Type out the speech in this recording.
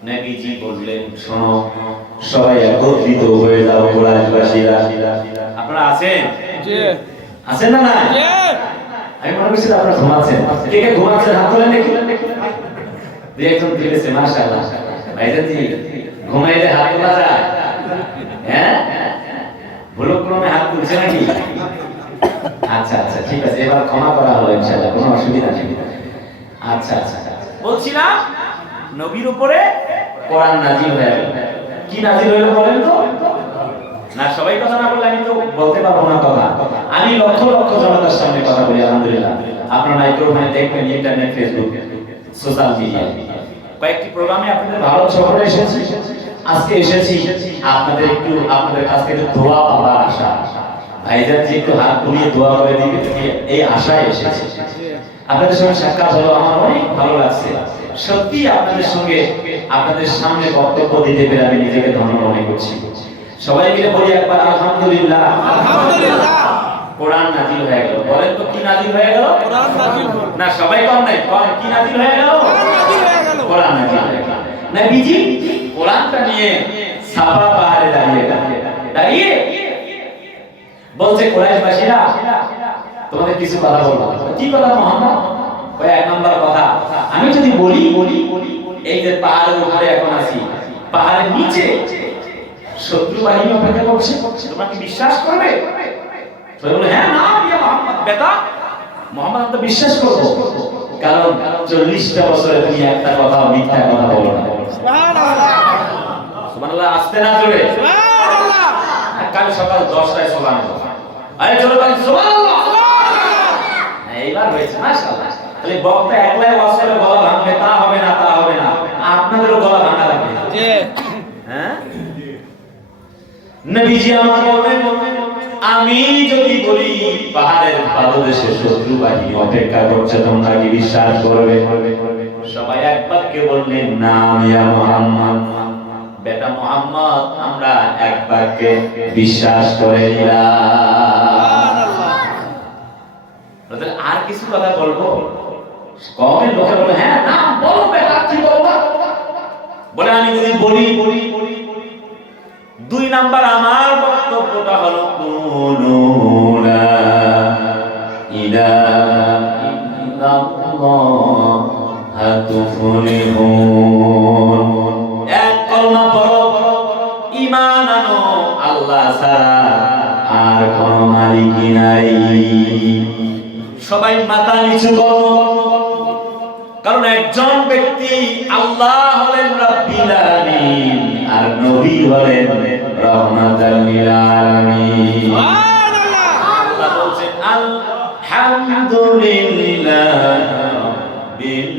নবীজি বললেন শোনো সবাই একত্রিত হয়ে যাও কোরআশবাসীরা আপনারা আছেন? জি। আছেন না না জি। আমি মনে করছি আপনারা ঘুমাচ্ছেন। কে কে ঘুমাচ্ছেন? হাত তোলেন দেখি। দুই একজন তুলেছে মাশাআল্লাহ। ভাইজান জি ঘুমাইলে হাত তোলা যায়? হ্যাঁ? ভুলক্রমে হাত তুলছে নাকি? আচ্ছা আচ্ছা ঠিক আছে এবার ক্ষমা করা হলো ইনশাআল্লাহ কোনো অসুবিধা নেই। আচ্ছা আচ্ছা। বলছিলাম নবীর উপরে কোরআন নাজিল হয়ে গেল। কি নাজিল বলেন তো? না, সবাই কথা না বললে আমি তো বলতে পারব না কথা। আমি লক্ষ লক্ষ জনতার সামনে কথা বলি, আলহামদুলিল্লাহ। মাইক্রোফোনে দেখবেন ইন্টারনেট ফেসবুক সোশ্যাল মিডিয়া কয়েকটি প্রোগ্রামে আপনাদের ভারত সফরে এসেছি। আজকে এসেছি, আপনাদের একটু, আপনাদের কাছ থেকে দোয়া আশা। ভাইজান যে একটু হাত বুলিয়ে দোয়া করে দিবে, এই আশায় এসেছি। আপনাদের সঙ্গে সাক্ষাৎ হলো, আমার অনেক ভালো লাগছে। সত্যি আপনাদের সঙ্গে আপনাদের সামনে বক্তব্য দিতে পেরে আমি নিজেকে ধন্য মনে করছি। সবাই মিলে বলি একবার আলহামদুলিল্লাহ। আলহামদুলিল্লাহ। কোরআন নাজিল হয়ে গেল। বলেন তো কি নাজিল হয়ে গেল? কোরআন নাজিল হলো। না সবাই কম নাই। কম। কি নাজিল হয়ে গেল? কোরআন নাজিল হয়ে গেল। কোরআন নাজিল হয়ে গেল। নবীজি কোরআনটা নিয়ে সাফা পাহাড়ে দাঁড়িয়ে দাঁড়িয়ে? বলছে কোরআশবাসীরা তোমাদের কিছু কথা বলব কি কথা মোহাম্মদ ওই এক নম্বর কথা। আমি যদি বলি বলি এই যে পাহাড়ের উপরে এখন আছি পাহাড়ের নিচে শত্রু বাহিনী অপেক্ষা করছে। তোমরা কি বিশ্বাস করবে? হ্যাঁ না ইয়া মোহাম্মদ বেটা মোহাম্মদ আমরা বিশ্বাস করব। কারণ চল্লিশটা বছরে তুমি একটা কথা মিথ্যা কথা বলো না। সুবহানাল্লাহ সুবহানাল্লাহ আসতে না জোরে। সুবহানাল্লাহ। কাল সকাল দশটায় সোলান আরে জোরে বলেন সুবহানাল্লাহ। হ্যাঁ, এইবার হয়েছে মাশাআল্লাহ। তাহলে বক্তা একলাই ওয়াজ করে গলা ভাঙবে তা হবে না তা হবে না। আপনাদেরও গলা ভাঙা লাগবে। জি। হ্যাঁ? নবীজি আমার বলবেন আমি যদি বলি পাহাড়ের পাদদেশে শত্রু বাহিনী অপেক্ষা করছে তোমরা কি বিশ্বাস করবে? সবাই এক বাক্যে বললেন না ইয়া মুহাম্মদ। বেটা মুহাম্মদ আমরা এক বাক্যে বিশ্বাস করে নিলাম তাহলে আর কিছু কথা বলব লোকে বলে হ্যাঁ না, বলো কি বলবা বলে, আমি যদি বলি বলি বলি দুই নাম্বার আমার বক্তব্যটা হলো কুনু লা ইলাহা নাই। সবাই মাথা নিচু কারণ একজন ব্যক্তি আল্লাহ হলেন রব্বিল আলামিন আর নবী হলেন রহমাতাল লিল আলামিন। সুবহানাল্লাহ আল্লাহ বলেন আলহামদুলিল্লাহ রাব্বিল